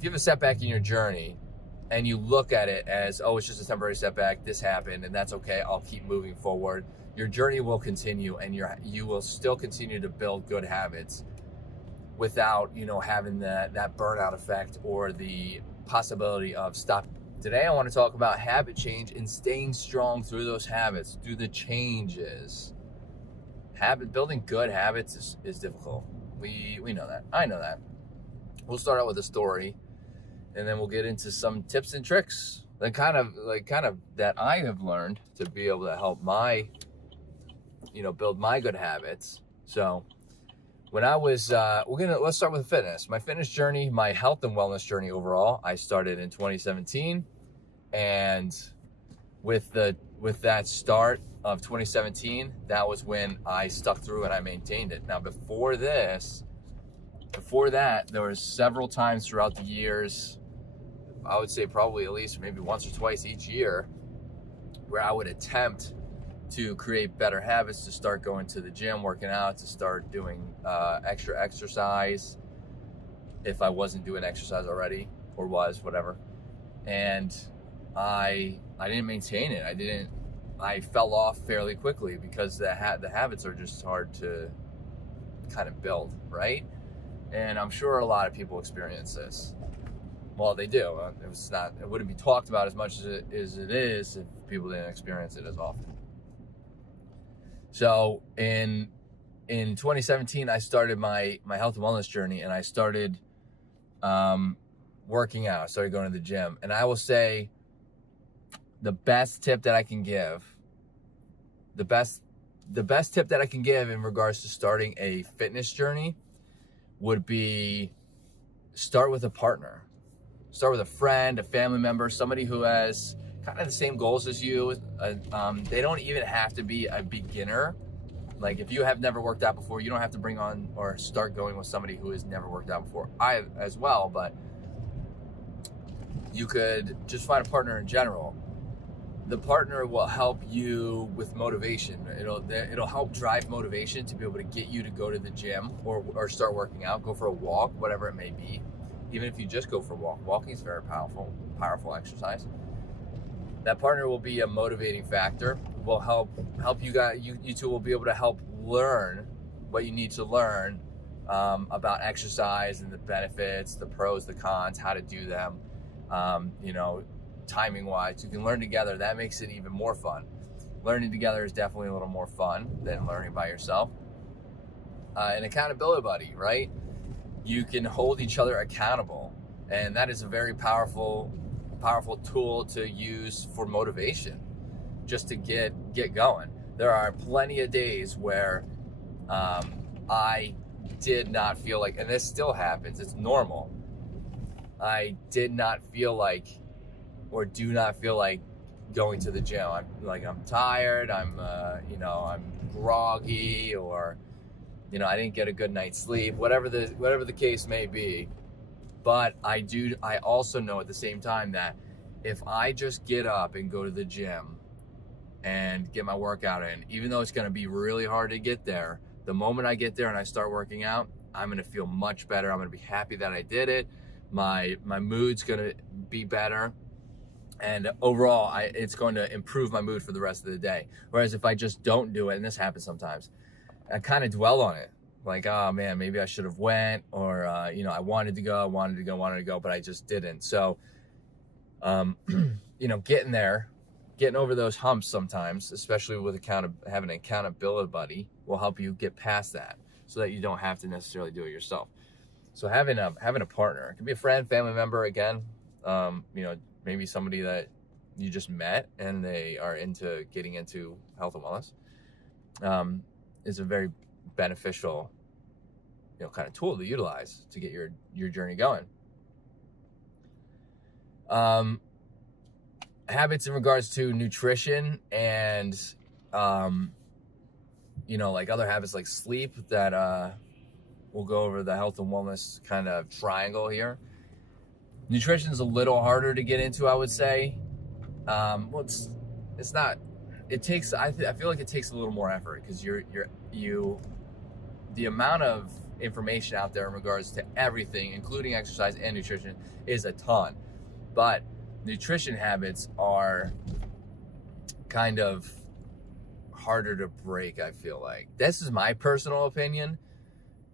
if you have a setback in your journey and you look at it as, oh, it's just a temporary setback, this happened, and that's okay, I'll keep moving forward, your journey will continue, and you will still continue to build good habits without, having that burnout effect or the possibility of stopping. Today, I want to talk about habit change and staying strong through those habits, through the changes. Building good habits is difficult. We know that. I know that. We'll start out with a story, and then we'll get into some tips and tricks that kind of that I have learned to be able to help build my good habits. So when I was, let's start with fitness. My fitness journey, my health and wellness journey overall, I started in 2017, and with that start of 2017, that was when I stuck through and I maintained it. Now, before that, there was several times throughout the years, I would say probably at least maybe once or twice each year, where I would attempt to create better habits, to start going to the gym, working out, to start doing extra exercise if I wasn't doing exercise already, or was, whatever. And I didn't maintain it. I fell off fairly quickly because the habits are just hard to kind of build, right? And I'm sure a lot of people experience this. Well, they do. It wouldn't be talked about as much as it is if people didn't experience it as often. So in 2017, I started my health and wellness journey, and I started working out. I started going to the gym. And I will say the best tip that I can give, the best tip that I can give in regards to starting a fitness journey would be start with a partner. Start with a friend, a family member, somebody who has kind of the same goals as you. They don't even have to be a beginner. Like, if you have never worked out before, you don't have to bring on or start going with somebody who has never worked out before. I as well, but you could just find a partner in general. The partner will help you with motivation. It'll help drive motivation to be able to get you to go to the gym or start working out, go for a walk, whatever it may be. Even if you just go for a walk, walking is very powerful exercise. That partner will be a motivating factor. Will help you guys. You two will be able to help learn what you need to learn about exercise and the benefits, the pros, the cons, how to do them. Timing wise, you can learn together. That makes it even more fun. Learning together is definitely a little more fun than learning by yourself. An accountability buddy, right? You can hold each other accountable, and that is a very powerful tool to use for motivation, just to get going. There are plenty of days where I did not feel like, and this still happens, it's normal, I did not feel like, or do not feel like going to the gym. I'm tired, I'm groggy, or I didn't get a good night's sleep, whatever the case may be. But I also know at the same time that if I just get up and go to the gym and get my workout in, even though it's going to be really hard to get there, the moment I get there and I start working out, I'm going to feel much better. I'm going to be happy that I did it. My mood's going to be better. And overall, it's going to improve my mood for the rest of the day. Whereas if I just don't do it, and this happens sometimes, I kind of dwell on it. Like, oh man, maybe I should have went, or, I wanted to go, but I just didn't. So, getting over those humps sometimes, especially with having an accountability buddy, will help you get past that so that you don't have to necessarily do it yourself. So having a partner, it can be a friend, family member, again, maybe somebody that you just met and they are getting into health and wellness, is a very beneficial, kind of tool to utilize to get your journey going. Habits in regards to nutrition and, like other habits like sleep that, we'll go over the health and wellness kind of triangle here. Nutrition is a little harder to get into, I would say. It's not. It takes. I feel like it takes a little more effort because the amount of information out there in regards to everything, including exercise and nutrition, is a ton. But nutrition habits are kind of harder to break, I feel like. This is my personal opinion.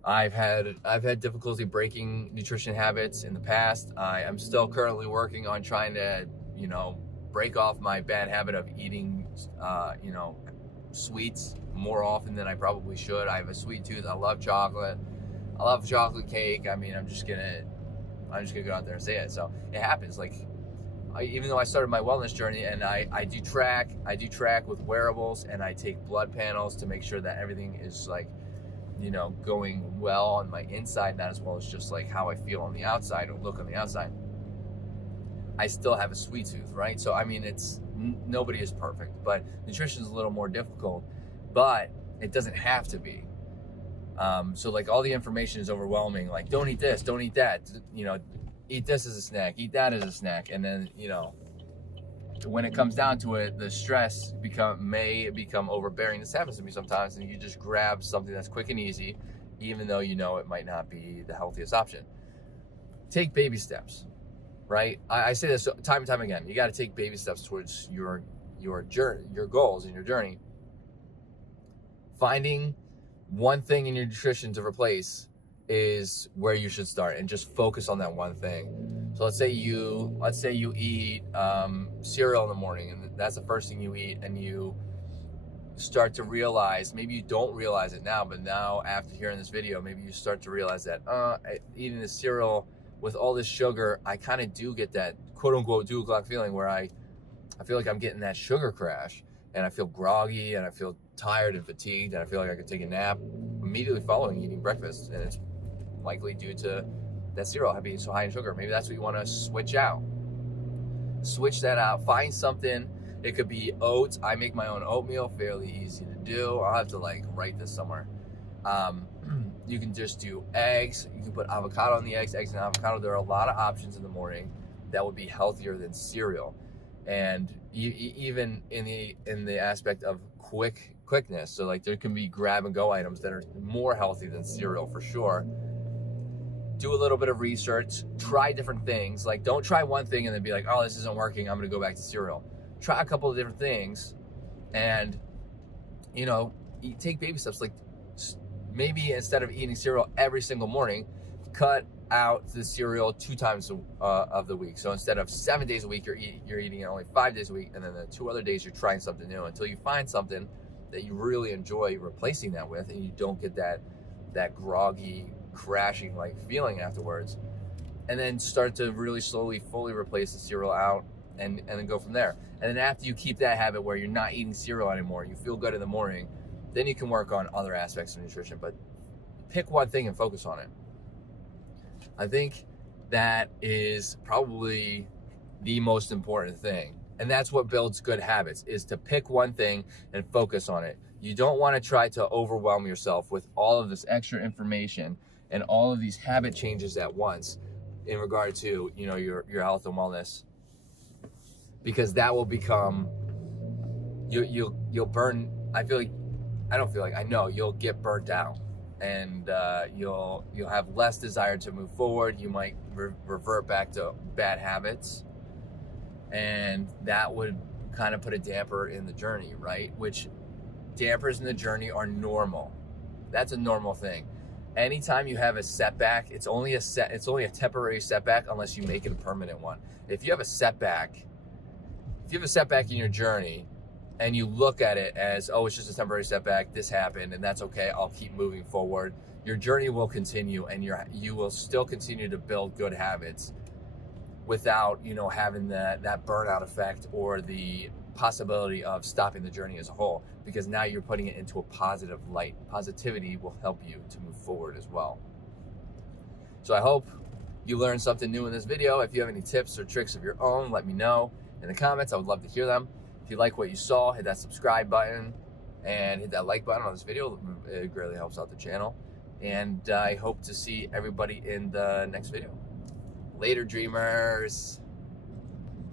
I've had difficulty breaking nutrition habits in the past. I'm still currently working on trying to, break off my bad habit of eating, sweets more often than I probably should. I have a sweet tooth. I love chocolate. I love chocolate cake. I mean, I'm just gonna go out there and say it. So it happens. Like, even though I started my wellness journey, and I do track with wearables, and I take blood panels to make sure that everything is like, going well on my inside, not as well as just like how I feel on the outside or look on the outside. I still have a sweet tooth, right? So I mean, nobody is perfect, but nutrition is a little more difficult, but it doesn't have to be. So like all the information is overwhelming. Like, don't eat this, don't eat that. Eat this as a snack, eat that as a snack, and then when it comes down to it, the stress may become overbearing. This happens to me sometimes, and you just grab something that's quick and easy, even though it might not be the healthiest option. Take baby steps, right? I say this time and time again. You got to take baby steps towards your journey, your goals, and your journey. Finding one thing in your nutrition to replace is where you should start, and just focus on that one thing. So let's say you eat cereal in the morning, and that's the first thing you eat, and you start to realize, maybe you don't realize it now, but now after hearing this video, maybe you start to realize that eating this cereal with all this sugar, I kind of do get that quote unquote 2 o'clock feeling where I feel like I'm getting that sugar crash, and I feel groggy, and I feel tired and fatigued, and I feel like I could take a nap immediately following eating breakfast, and it's likely due to that cereal being so high in sugar. Maybe that's what you want to switch out. Switch that out. Find something. It could be oats. I make my own oatmeal, fairly easy to do. I'll have to write this somewhere. You can just do eggs. You can put avocado on the eggs and avocado. There are a lot of options in the morning that would be healthier than cereal. And even in the aspect of quickness. So like there can be grab and go items that are more healthy than cereal for sure. Do a little bit of research, try different things. Like, don't try one thing and then be like, oh, this isn't working, I'm gonna go back to cereal. Try a couple of different things, and take baby steps. Like, maybe instead of eating cereal every single morning, cut out the cereal 2 times of the week. So instead of 7 days a week, you're eating it only 5 days a week, and then the 2 other days you're trying something new until you find something that you really enjoy replacing that with, and you don't get that groggy, crashing feeling afterwards. And then start to really slowly fully replace the cereal out, and then go from there. And then after you keep that habit where you're not eating cereal anymore, you feel good in the morning, then you can work on other aspects of nutrition. But pick one thing and focus on it. I think that is probably the most important thing, and that's what builds good habits, is to pick one thing and focus on it. You don't want to try to overwhelm yourself with all of this extra information and all of these habit changes at once in regard to your health and wellness, because that will become you'll burn. I know you'll get burnt out, and you'll have less desire to move forward. You might revert back to bad habits, and that would kind of put a damper in the journey, right? Which dampers in the journey are normal. That's a normal thing. Anytime you have a setback, it's only a temporary setback unless you make it a permanent one. If you have a setback in your journey, and you look at it as, oh, it's just a temporary setback, this happened, and that's okay, I'll keep moving forward, your journey will continue, and you will still continue to build good habits without having that burnout effect or the possibility of stopping the journey as a whole, because now you're putting it into a positive light. Positivity will help you to move forward as well. So I hope you learned something new in this video. If you have any tips or tricks of your own, let me know in the comments. I would love to hear them. If you like what you saw, hit that subscribe button and hit that like button on this video. It greatly helps out the channel. And I hope to see everybody in the next video. Later, dreamers.